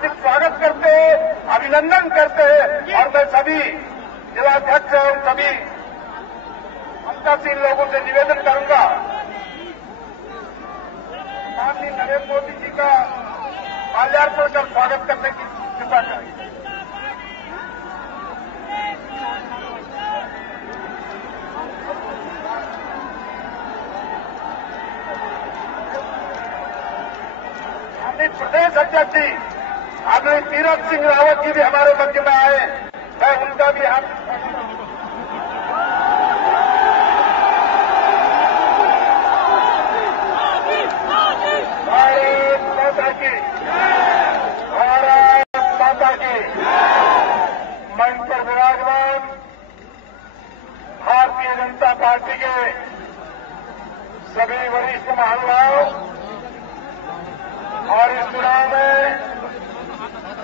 हार्दिक स्वागत करते हैं, अभिनंदन करते हैं और मैं सभी जिलाध्यक्ष और सभी अंतरसील लोगों से निवेदन करूंगा, माननीय नरेंद्र मोदी जी का माल्यार्पण कर स्वागत करने की कृपा करें। प्रदेश अध्यक्ष जी आदरणीय तीरथ सिंह रावत जी भी हमारे मध्य में आए, मैं उनका भी हाथ भारत माता की मंच पर विराजमान भारतीय जनता पार्टी के सभी वरिष्ठ महानुभाव और इस चुनाव में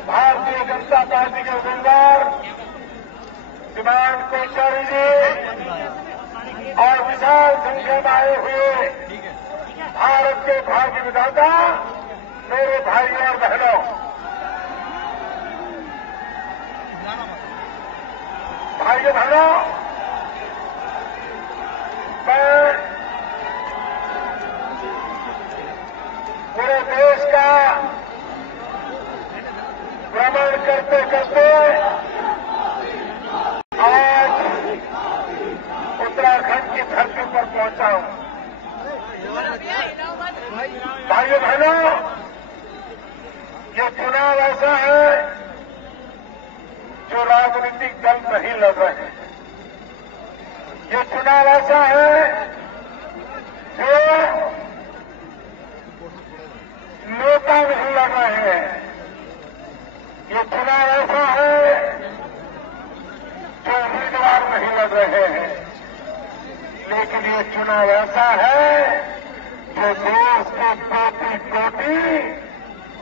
भारतीय जनता पार्टी के उम्मीदवार श्रीमान कोश्यारी जी और विशाल संख्या में आए हुए भारत के भाग्य विधाता मेरे भाइयों और बहनों, मैं पूरे देश का भ्रमण करते करते आज उत्तराखंड की धरती पर पहुंचा हूं। भाइयों बहनों, ये चुनाव ऐसा है जो राजनीतिक दल नहीं लड़ रहे हैं। ये चुनाव ऐसा है जो नेता नहीं लड़ रहे हैं। ये चुनाव ऐसा है जो उम्मीदवार नहीं लड़ रहे हैं, लेकिन ये चुनाव ऐसा है जो देश की कोटि कोटि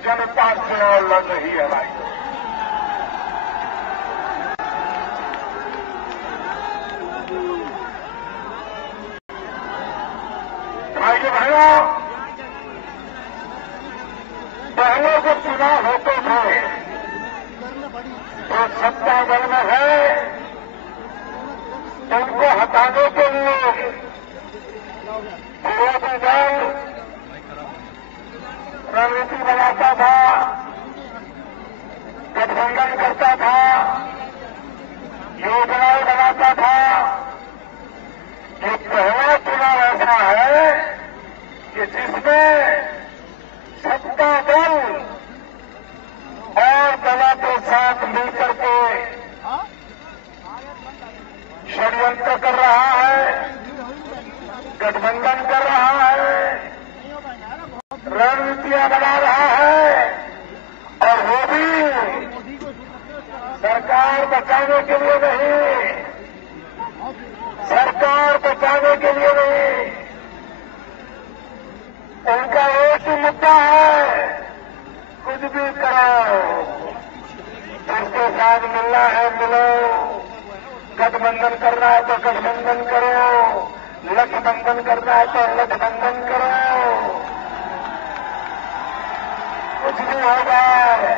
जनता चुनाव लड़ रही है। भाइयों बहनों, पहले जब चुनाव होते थे तो सत्ता दल में है उनको हटाने के लिए विरोधी दल रणनीति बनाता था, गठबंधन करता था, योजनाएं बनाता था। ये पहला चुनाव ऐसा है कि जिसमें सत्ता दल और दलों के साथ मिलकर के षड्यंत्र कर रहा है, गठबंधन कर रहा है, रणनीतियां बना रहा है, और वो भी सरकार बचाने के लिए नहीं, सरकार बचाने के लिए नहीं। उनका एक ही मुद्दा है, कुछ भी करो, जिसके साथ मिलना है मिलो, गठबंधन करना है तो गठबंधन करो, लठबंधन करना है तो लठबंधन करो, कुछ भी हो जाए,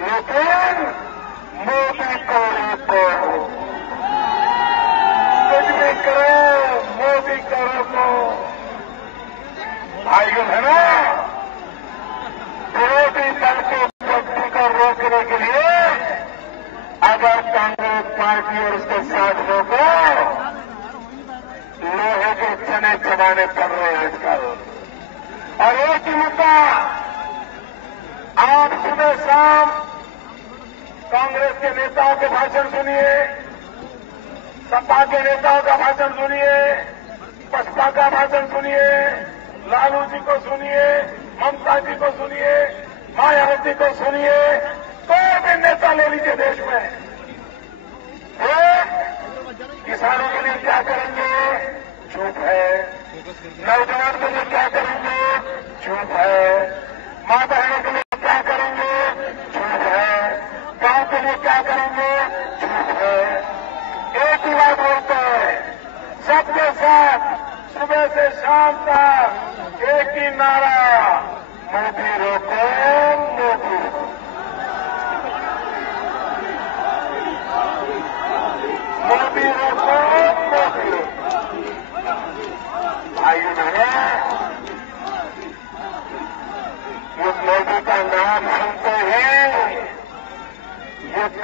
लेकिन मोदी को रोको, कुछ भी करो मोदी को रोको। भाइयों बहनों, विरोधी दल के व्यक्ति को रोकने के लिए अगर कांग्रेस पार्टी और उसके साथियों को लोहे के चने चबाने पड़ रहे हैं आजकल। और एक ही मुद्दा, आप सुबह शाम कांग्रेस के नेताओं के भाषण सुनिए, सपा के नेताओं का भाषण सुनिए, बसपा का भाषण सुनिए, लालू जी को सुनिए, ममता जी को सुनिए, मायावती को सुनिए, कोई भी नेता ले लीजिए देश में, किसानों के लिए क्या करेंगे, चुप है। नौजवान के लिए क्या करेंगे, चुप है। मां बहनों के लिए क्या करेंगे, चुप है। गांव के लिए क्या करेंगे, चुप है। एक ही बात बोलते हैं, सबके साथ सुबह से शाम तक एक ही नारा, मोदी रोको, मोदी रोको।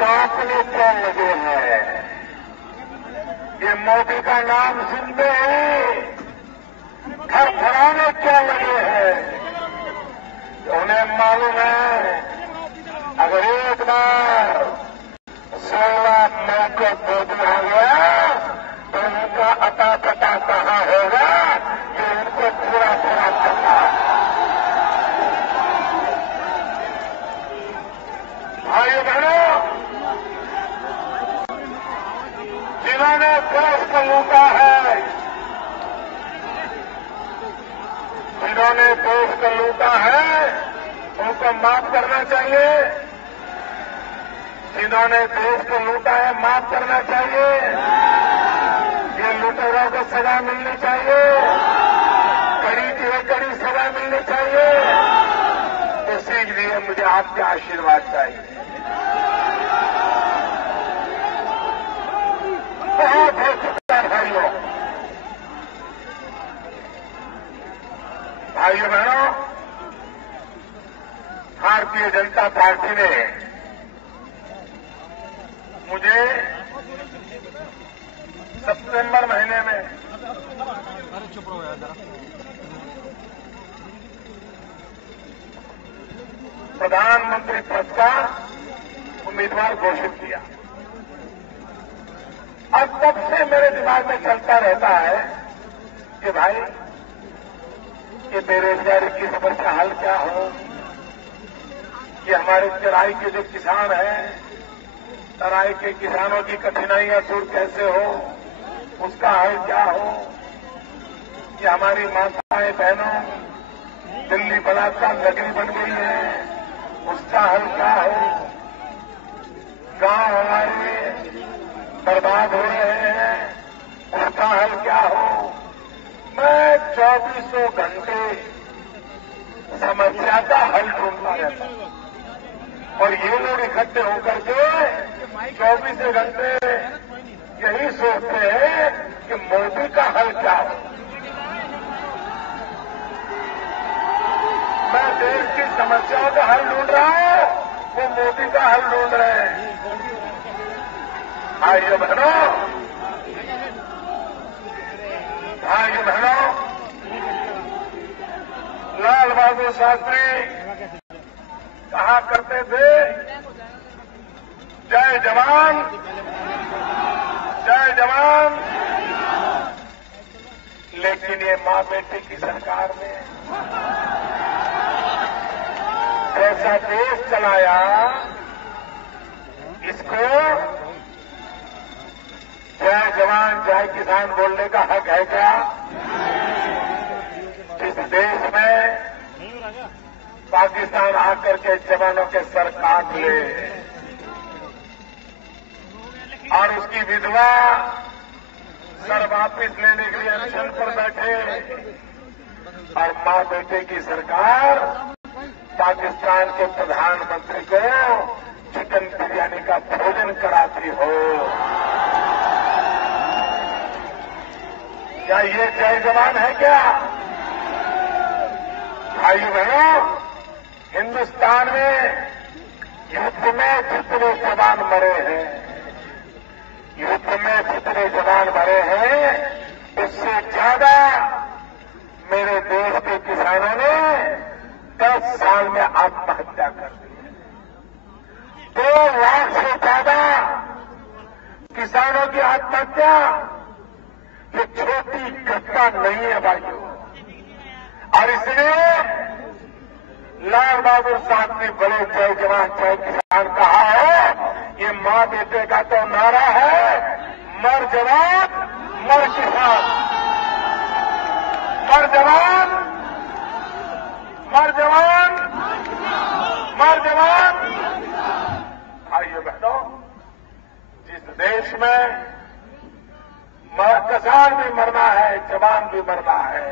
कांपने क्या लगे हैं। ये मोदी का नाम सुनते ही थरथराने क्या लगे हैं। उन्हें मालूम है अगर एक बार 16 मई को मोदी आ गया तो उनका अता पता कहाँ होगा ये उनको पूरा पूरा पता। भाइयों बहनों, जिन्होंने देश को लूटा है, जिन्होंने देश को लूटा है उनको माफ करना चाहिए। जिन्होंने देश को लूटा है माफ करना चाहिए। ये लुटेरों को सजा मिलनी चाहिए, कड़ी की कड़ी सजा मिलनी चाहिए। इसीलिए मुझे आपके आशीर्वाद चाहिए। बहुत हो चुका है भाइयों। भाइयों बहनों, भारतीय जनता पार्टी ने मुझे सितंबर महीने में प्रधानमंत्री पद का उम्मीदवार घोषित किया। अब तब से मेरे दिमाग में चलता रहता है कि भाई ये बेरोजगारी की समस्या हल क्या हो, कि हमारे तराई के जो किसान हैं, तराई के किसानों की कठिनाइयां दूर कैसे हो, उसका हल क्या हो, कि हमारी माताएं बहनों दिल्ली बलात्कार नगरी बन गई है, उसका हल क्या हो, गांव हमारे बर्बाद हो रहे हैं, उसका हल क्या हो। मैं 24 घंटे समस्या का हल ढूंढता रहता हूं और ये लोग इकट्ठे होकर के 24 घंटे यही सोचते हैं कि मोदी का हल क्या हो। मैं देश की समस्याओं का हल ढूंढ रहा हूं, वो मोदी का हल ढूंढ रहे हैं। भाइयों बहनों, भाइयों बहनों, लाल बहादुर शास्त्री कहा करते थे, जय जवान जय जवान। लेकिन ये मां बेटी की सरकार ने ऐसा देश चलाया, इसको जय जवान जय किसान बोलने का हक है क्या? इस देश में पाकिस्तान आकर के जवानों के सर काट ले और उसकी विधवा सर वापिस लेने के लिए अनशन पर बैठे और मां बेटे की सरकार पाकिस्तान के प्रधानमंत्री को चिकन बिरयानी का भोजन कराती हो। क्या ये जय जवान है क्या? भाइयों बहनों, हिंदुस्तान में युद्ध में जितने जवान मरे हैं, युद्ध में जितने जवान मरे हैं, उससे ज्यादा मेरे देश के किसानों ने 10 साल में आत्महत्या कर दी है। 2 लाख से ज्यादा किसानों की आत्महत्या ये छोटी घटना नहीं है भाइयों। और इसलिए लाल बहादुर शास्त्री बड़े जय जवान जय किसान कहा है, ये मां बेटे का तो नारा है, मर जवान मर किसान, मर जवान मर जवान मर जवान। भाइयों बहनों, जिस देश में किसान भी मरना है, जवान भी मरना है,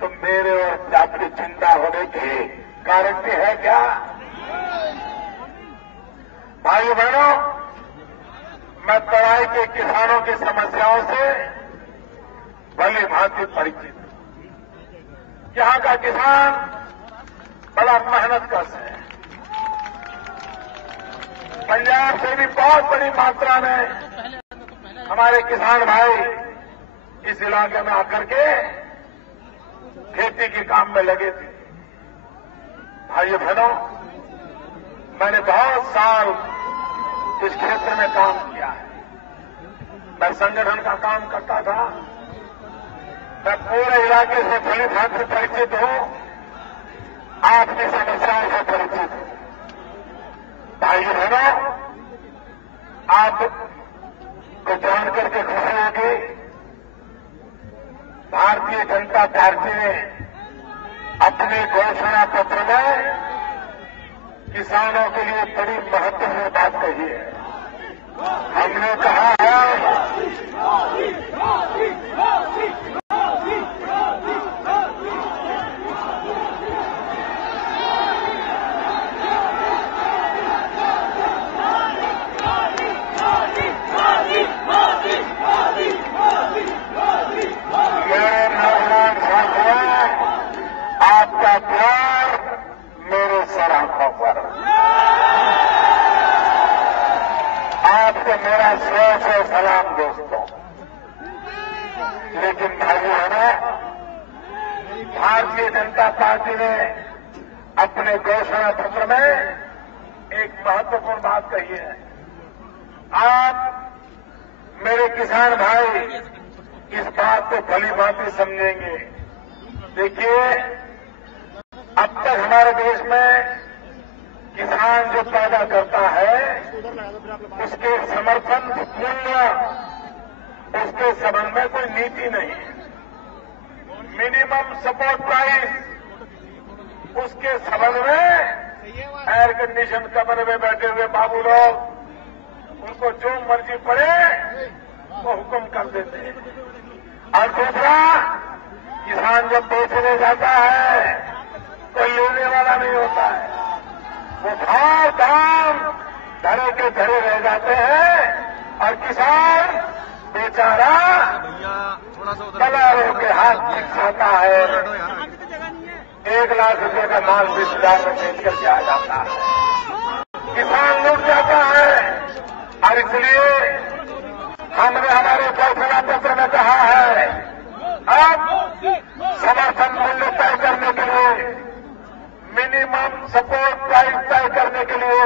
तो मेरे और आपकी चिंता होने की गारंटी है क्या? भाइयों बहनों, मैं तराई के किसानों की समस्याओं से भली भांति परिचित हूं। यहां का किसान बड़ा मेहनत कश है। पंजाब से भी बहुत बड़ी मात्रा में हमारे किसान भाई इस इलाके में आकर के खेती के काम में लगे थे। भाइयों बहनों, मैंने बहुत साल इस क्षेत्र में काम किया है। मैं संगठन का काम करता था। मैं पूरे इलाके से भली भांति परिचित हूं, आपकी समस्याओं से परिचित हूं। भाइयों बहनों, आप को जान करके खुशी होगी, भारतीय जनता पार्टी ने अपने घोषणा पत्र में किसानों के लिए बड़ी महत्वपूर्ण बात कही है। हमने कहा है मेरे नौजवान साथियों, आपका प्यार मेरे सर आंखों पर, आपको मेरा सौ सलाम दोस्तों। लेकिन भाइयों ने भारतीय जनता पार्टी ने अपने घोषणा पत्र में एक महत्वपूर्ण बात कही है। आप मेरे किसान भाई इस बात को भली भांति समझेंगे। देखिए, अब तक हमारे देश में किसान जो पैदा करता है उसके समर्थन मूल्य, उसके संबंध में कोई नीति नहीं है। मिनिमम सपोर्ट प्राइस, उसके संबंध में एयर कंडीशन कमरे में बैठे हुए बाबू लोग उनको जो मर्जी पड़े वो हुक्म कर देते हैं। और दूसरा, किसान जब बेचने जाता है तो लेने वाला नहीं होता है, वो भाव दाम धरे के धरे रह जाते हैं और किसान बेचारा दलालों के हाथ जाता है। 1 लाख रुपए का माल 20,000 में बेच करके आ जाता है, किसान लूट जाता है। और इसलिए हमने हमारे घोषणा पत्र में कहा है, अब समर्थन मूल्य तय करने के लिए, मिनिमम सपोर्ट प्राइस तय करने के लिए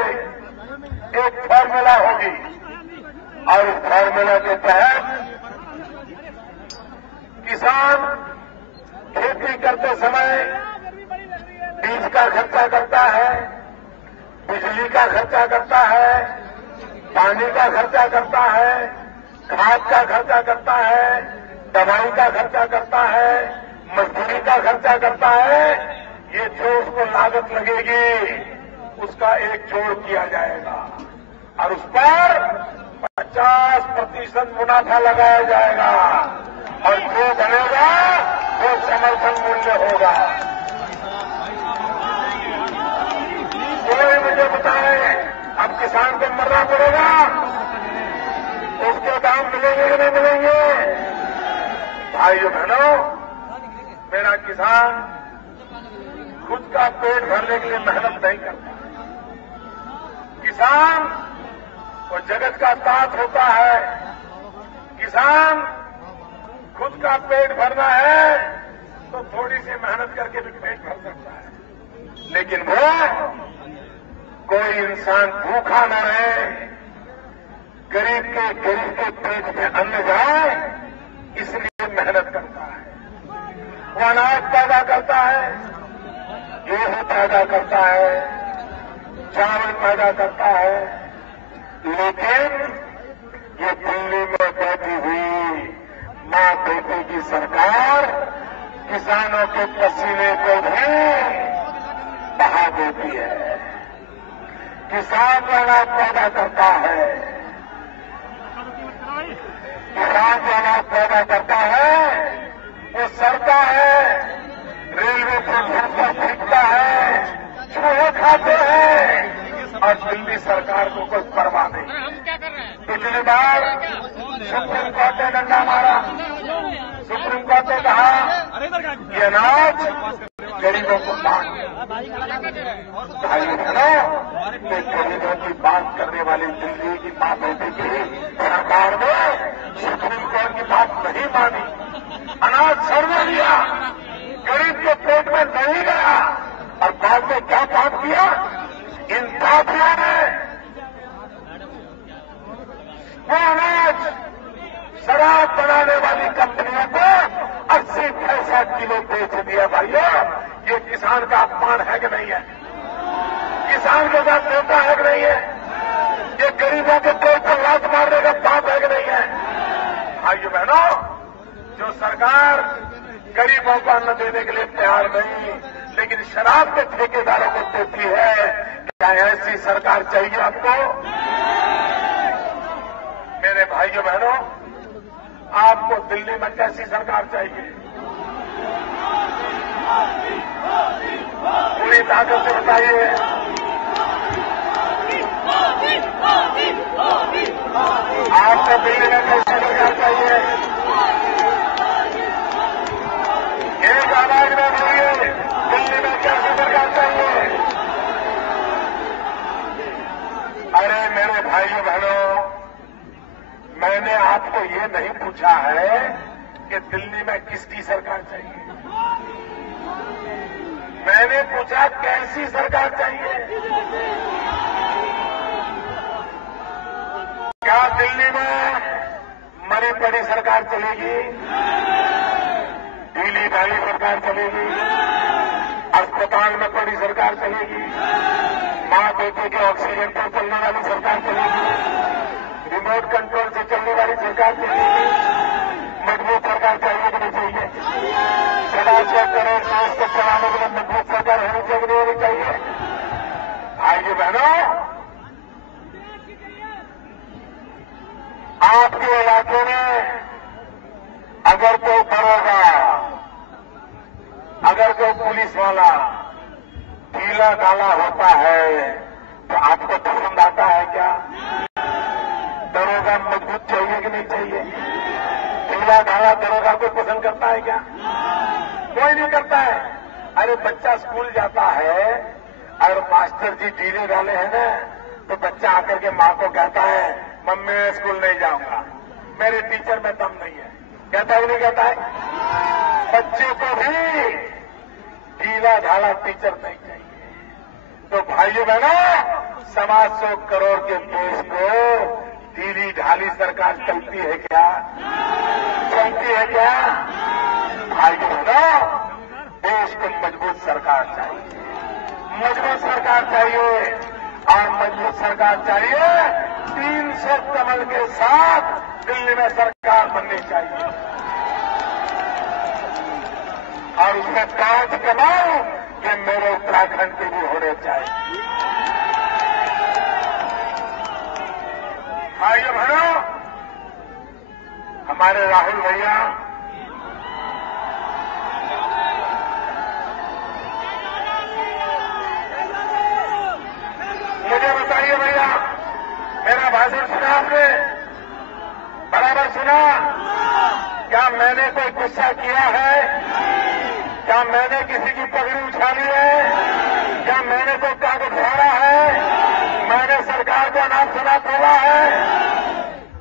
एक फॉर्मूला होगी। और इस फॉर्मूला के तहत किसान खेती करते समय बीज का खर्चा करता है, बिजली का खर्चा करता है, पानी का खर्चा करता है, खाद का खर्चा करता है, दवाई का खर्चा करता है, मजदूरी का खर्चा करता है। ये जो उसको लागत लगेगी उसका एक जोड़ किया जाएगा और उस पर 50% मुनाफा लगाया जाएगा और जो बनेगा वो समर्थन मूल्य होगा। कोई मुझे बताए, अब किसान को मरना पड़ेगा, उसके दाम मिलेंगे कि नहीं मिलेंगे? भाइयों बहनों, मेरा किसान खुद का पेट भरने के लिए मेहनत नहीं करता। किसान वो जगत का ताज होता है। किसान खुद का पेट भरना है तो थोड़ी सी मेहनत करके भी पेट भर सकता है, लेकिन वो कोई इंसान भूखा न रहे, गरीब के पेट में अन्न जाए, इसलिए मेहनत करता है। वो अनाज पैदा करता है, गेहूं पैदा करता है, चावल पैदा करता है, लेकिन ये दिल्ली में बैठी हुई मां बेटी की सरकार किसानों के पसीने को भी बहा देती है। किसान जो अनाज पैदा करता है, किसान जो अनाज पैदा करता है, वो सड़ता है, रेलवे प्लेटफॉर्म पर फेंकता है, चूहे खाते हैं और दिल्ली सरकार को कोई परवाह नहीं। पिछली बार सुप्रीम कोर्ट ने डंडा मारा, सुप्रीम कोर्ट ने कहा ये अनाज गरीबों को बांट। भाई बहनों, गरीबों की बात करने वाले माफिया ने वो अनाज शराब बनाने वाली कंपनियों को 80 पैसा किलो बेच दिया। भाइयों, ये किसान का अपमान है कि नहीं है? किसान के साथ धोखा है कि नहीं है? ये गरीबों के पेट पर लात मारने का पाप है कि नहीं है? भाइयों बहनों, जो सरकार गरीबों को अन्न देने के लिए तैयार नहीं, लेकिन शराब के ठेकेदारों को देती है, क्या ऐसी सरकार चाहिए आपको? मेरे भाइयों बहनों, आपको दिल्ली में कैसी सरकार चाहिए? पूरी ताकत से बताइए। आपको दिल्ली में कैसी सरकार चाहिए? एक आवाज में बोलिए, दिल्ली में कैसी सरकार चाहिए? अरे मेरे भाइयों बहनों, मैंने आपको ये नहीं पूछा है कि दिल्ली में किसकी सरकार चाहिए। मैंने पूछा कैसी सरकार चाहिए। क्या दिल्ली में मरी पड़ी सरकार चलेगी? ढीली ढाली सरकार चलेगी? अस्पताल में पड़ी सरकार चलेगी? मां बेटे के ऑक्सीजन पर चलने वाली सरकार चलेगी? रिमोट कंट्रोल से चलने वाली सरकार चाहिए? मजबूत सरकार चाहिए कि नहीं चाहिए? 700 करोड़ देश को चलाने के लिए मजबूत सरकार होनी चाहिए कि नहीं होनी चाहिए? भाइयों बहनों, आपके इलाके में अगर कोई दरोगा, अगर कोई पुलिस वाला ढीला ढाला होता है तो आपको पसंद आता है क्या? दरोगा मजबूत चाहिए कि नहीं चाहिए? ढीला ढाला दरोगा को पसंद करता है क्या? कोई नहीं करता है। अरे बच्चा स्कूल जाता है और मास्टर जी ढीले ढाले हैं ना, तो बच्चा आकर के मां को कहता है, मम्मी मैं स्कूल नहीं जाऊंगा, मेरे टीचर में दम नहीं है। कहता है नहीं कहता है? बच्चे को भी ढीला ढाला टीचर नहीं चाहिए। तो भाइयों बहनों, 125 करोड़ के देश को ढीली ढाली सरकार चलती है क्या? चलती है क्या? भाइयों बहनों, देश को मजबूत सरकार चाहिए। मजबूत सरकार चाहिए, और मजबूत सरकार चाहिए 300 कमल के साथ दिल्ली में सरकार बननी चाहिए। और उसमें 5 कमल ये मेरे उत्तराखंड के भी होने चाहिए। भाइयों बहनों, हमारे राहुल भैया मुझे बताइए भैया, मेरा भाषण सुना आपने? बराबर सुना? क्या मैंने कोई गुस्सा किया है? क्या मैंने किसी की पगड़ी उछाली है? क्या मैंने कोई कागज फाड़ा है? मैंने सरकार का नाम सुना खोला है?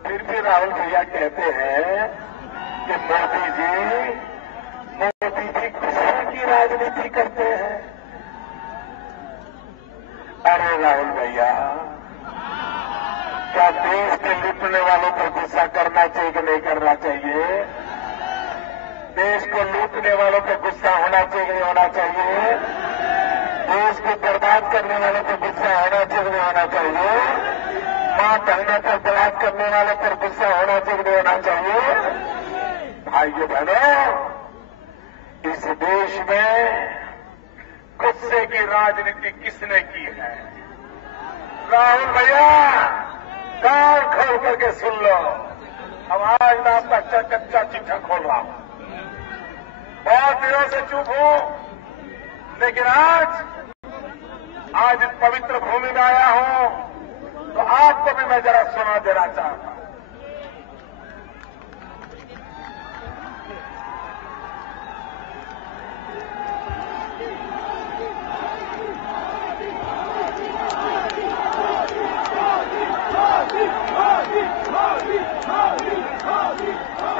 फिर भी राहुल भैया कहते हैं कि मोदी जी गुस्से की राजनीति करते हैं। अरे राहुल भैया, क्या देश के लूटने वालों पर गुस्सा करना चाहिए कि नहीं करना चाहिए? देश को लूटने वालों पर गुस्सा होना चाहिए कि नहीं होना चाहिए? देश को बर्बाद करने वालों पर गुस्सा होना चाहिए कि नहीं होना चाहिए? मां बहनों पर बलात्कार करने वालों पर गुस्सा होना चाहिए कि नहीं होना चाहिए? भाइयों बहनों, इस देश में गुस्से की राजनीति किसने की है? राहुल भैया, कान खोल करके सुन लो। अब आज मैं आपका कच्चा चिट्ठा खोल रहा हूं। बहुत दिनों से चुप हूं, लेकिन आज इस पवित्र भूमि में आया हूं, तो आपको भी मैं जरा सुना देना चाहता हूं।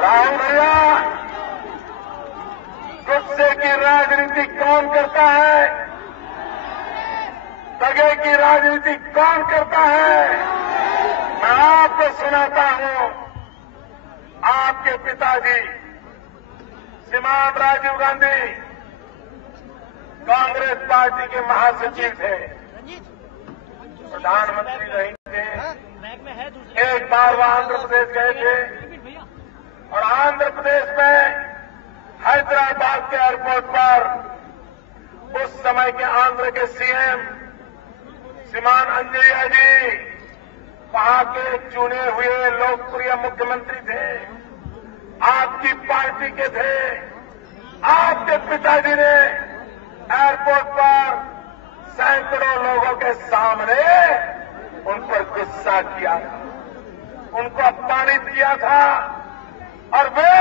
राहुल भैया, गुस्से की राजनीति कौन करता है? गुस्से की राजनीति कौन करता है? मैं आपको सुनाता हूं। आपके पिताजी श्रीमान राजीव गांधी कांग्रेस पार्टी के महासचिव थे, प्रधानमंत्री नहीं थे। एक बार वो आंध्र प्रदेश गए थे और आंध्र प्रदेश में हैदराबाद के एयरपोर्ट पर उस समय के आंध्र के सीएम श्रीमान अंजलिया जी वहां के चुने हुए लोकप्रिय मुख्यमंत्री थे, आपकी पार्टी के थे। आपके पिताजी ने एयरपोर्ट पर सैकड़ों लोगों के सामने उन पर गुस्सा किया था, उनको अपमानित किया था और वे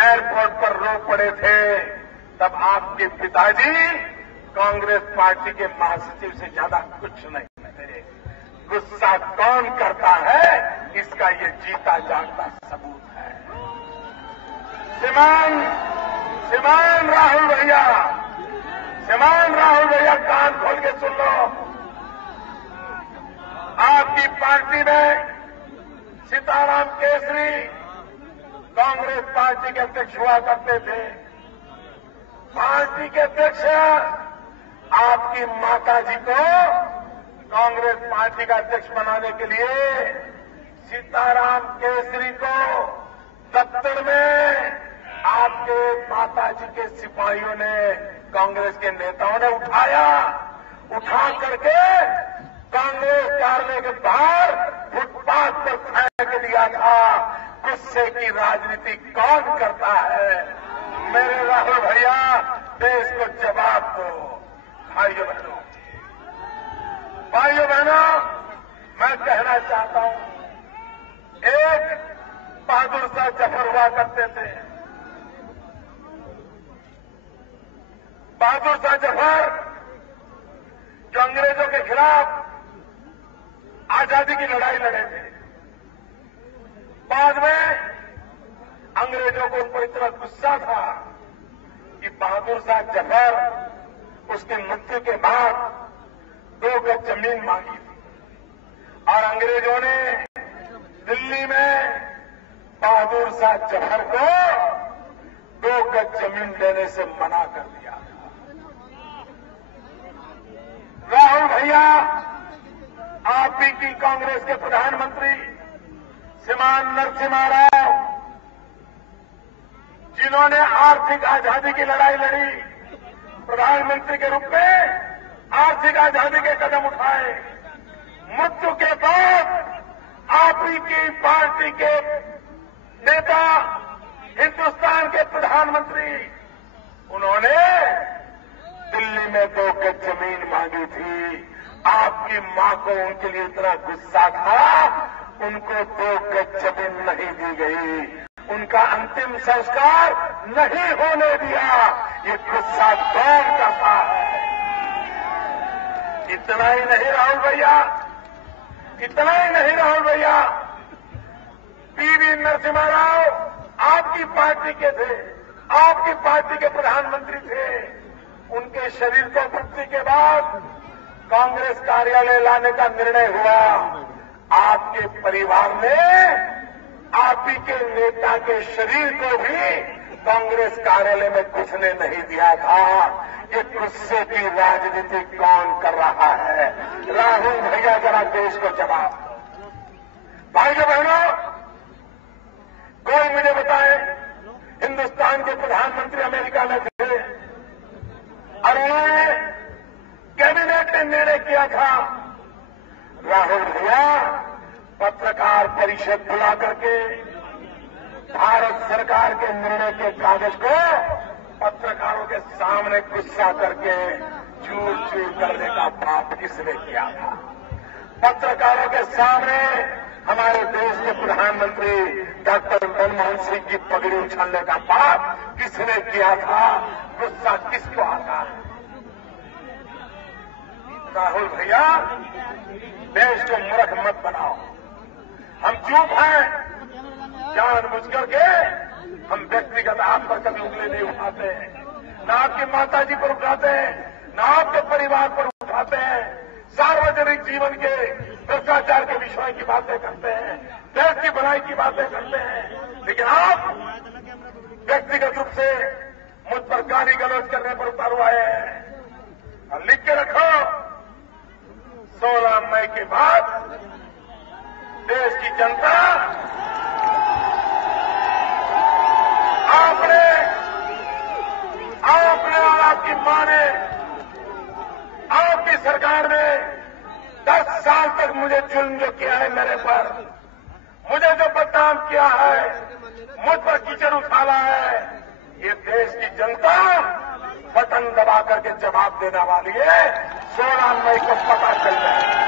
एयरपोर्ट पर रो पड़े थे। तब आपके पिताजी कांग्रेस पार्टी के महासचिव से ज्यादा कुछ नहीं थे। गुस्सा कौन करता है, इसका ये जीता जागता सबूत है। श्रीमान राहुल भैया कान खोल के सुन लो। आपकी पार्टी में सीताराम केसरी कांग्रेस पार्टी के अध्यक्ष हुआ करते थे। पार्टी के अध्यक्ष आपकी माता जी को कांग्रेस पार्टी का अध्यक्ष बनाने के लिए सीताराम केसरी को दफ्तर में आपके माता जी के सिपाहियों ने, कांग्रेस के नेताओं ने उठा करके कांग्रेस कार्यालय के बाहर फुटपाथ पर फेंक दिया था। गुस्से की राजनीति कौन करता है? मेरे राहुल भैया, देश को जवाब दो। भाइयों बहनों, मैं कहना चाहता हूं, एक बहादुर शाह जफर हुआ करते थे। बहादुर शाह जफर जो अंग्रेजों के खिलाफ आजादी की लड़ाई लड़े थे। बाद में अंग्रेजों को उन पर इतना गुस्सा था कि बहादुर शाह जफर उसकी मृत्यु के बाद 2 गज जमीन मांगी थी और अंग्रेजों ने दिल्ली में बहादुर शाह जफर को 2 गज जमीन देने से मना कर दिया। राहुल भैया, आप ही की कांग्रेस के प्रधानमंत्री श्रीमान नरसिम्हा राव, जिन्होंने आर्थिक आजादी की लड़ाई लड़ी, प्रधानमंत्री के रूप में आर्थिक आजादी के कदम उठाए। मृत्यु के बाद आप ही की पार्टी के नेता, हिंदुस्तान के प्रधानमंत्री, उन्होंने दिल्ली में 2 गज जमीन मांगी थी। आपकी मां को उनके लिए इतना गुस्सा था, उनको 2 गज जमीन नहीं दी गई, उनका अंतिम संस्कार नहीं होने दिया। ये गुस्सा कौन करता है? इतना ही नहीं राहुल भैया, पीवी नरसिम्हा राव आपकी पार्टी के थे, आपकी पार्टी के प्रधानमंत्री थे। उनके शरीर को मृत्यु के बाद कांग्रेस कार्यालय लाने का निर्णय हुआ। आपके परिवार ने आप ही के नेता के शरीर को भी कांग्रेस कार्यालय में घुसने नहीं दिया था। ये गुस्से की राजनीति कौन कर रहा है? राहुल भैया, जरा देश को जवाब दो। भाइयों बहनों, कोई मुझे बताए, हिंदुस्तान के प्रधानमंत्री अमेरिका में थे और उन्होंने कैबिनेट ने निर्णय किया था, राहुल भैया पत्रकार परिषद बुला करके भारत सरकार के निर्णय के कागज को पत्रकारों के सामने गुस्सा करके चूर चूर करने का पाप किसने किया था? पत्रकारों के सामने हमारे देश के प्रधानमंत्री डॉक्टर मनमोहन सिंह की पगड़ी उछालने का पाप किसने किया था? गुस्सा किसको आता है? राहुल भैया, देश को मूर्ख मत बनाओ। हम चुप हैं, जानबूझ करके हम व्यक्तिगत आप पर कभी उंगली नहीं उठाते हैं, न आपकी माता जी पर उठाते हैं, न आपके परिवार पर उठाते हैं। उठाते हैं, सार्वजनिक जीवन के भ्रष्टाचार के विषय की बातें करते हैं, देश की भलाई की बातें करते हैं, लेकिन आप व्यक्तिगत रूप से मुझ पर गाली गलौज करने पर उतारू आए हैं। और लिख के रखो, 16 मई के बाद देश की जनता आपने और आपकी मां ने, आपकी सरकार ने 10 साल तक मुझे जुल्म जो किया है मेरे पर, मुझे जो बदनाम किया है, मुझ पर कीचड़ उछाला है, ये देश की जनता बटन दबा करके जवाब देने वाली है। 16 मई को पता चल जाएगा,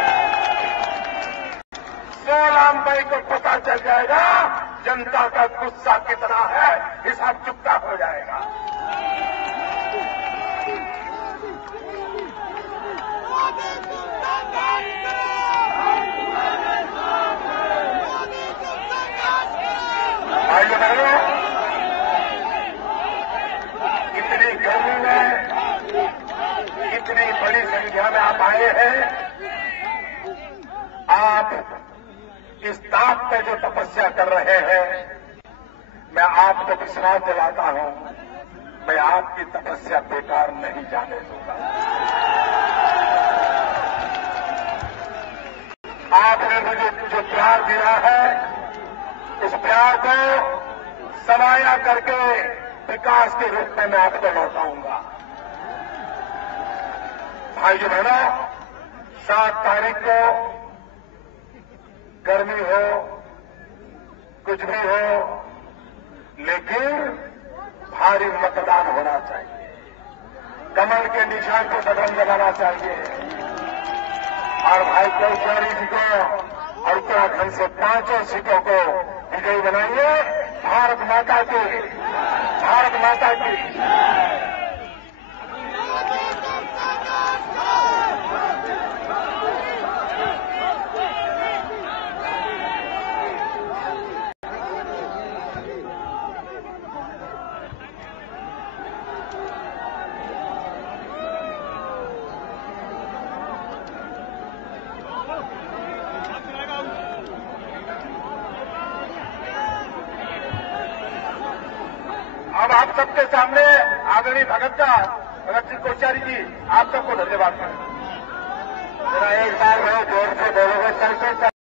16 मई को पता चल जाएगा जनता का गुस्सा कितना है, हिसाब चुकता हो जाएगा। भाइयों बहनों, इतनी गर्मी में इतनी बड़ी संख्या में आप आए हैं, आप इस ताप पे जो तपस्या कर रहे हैं, मैं आपको विश्वास दिलाता हूं, मैं आपकी तपस्या बेकार नहीं जाने दूंगा। आपने मुझे जो प्यार दिया है, उस प्यार को समाया करके विकास के रूप में मैं आपको लौटाऊंगा। भाइयों बहनों, 7 तारीख को गर्मी हो, कुछ भी हो, लेकिन भारी मतदान होना चाहिए, कमल के निशान को बटन दबाना चाहिए। और भाई कोश्यारी जी को और उत्तराखंड से 5 सीटों को विजयी बनाइए। भारत माता की, भारत माता की। अब आप सबके सामने आदरणीय भगत सिंह कोश्यारी जी, आप सबको धन्यवाद करें। जरा एक बार जोर से बोलोगे सर पे।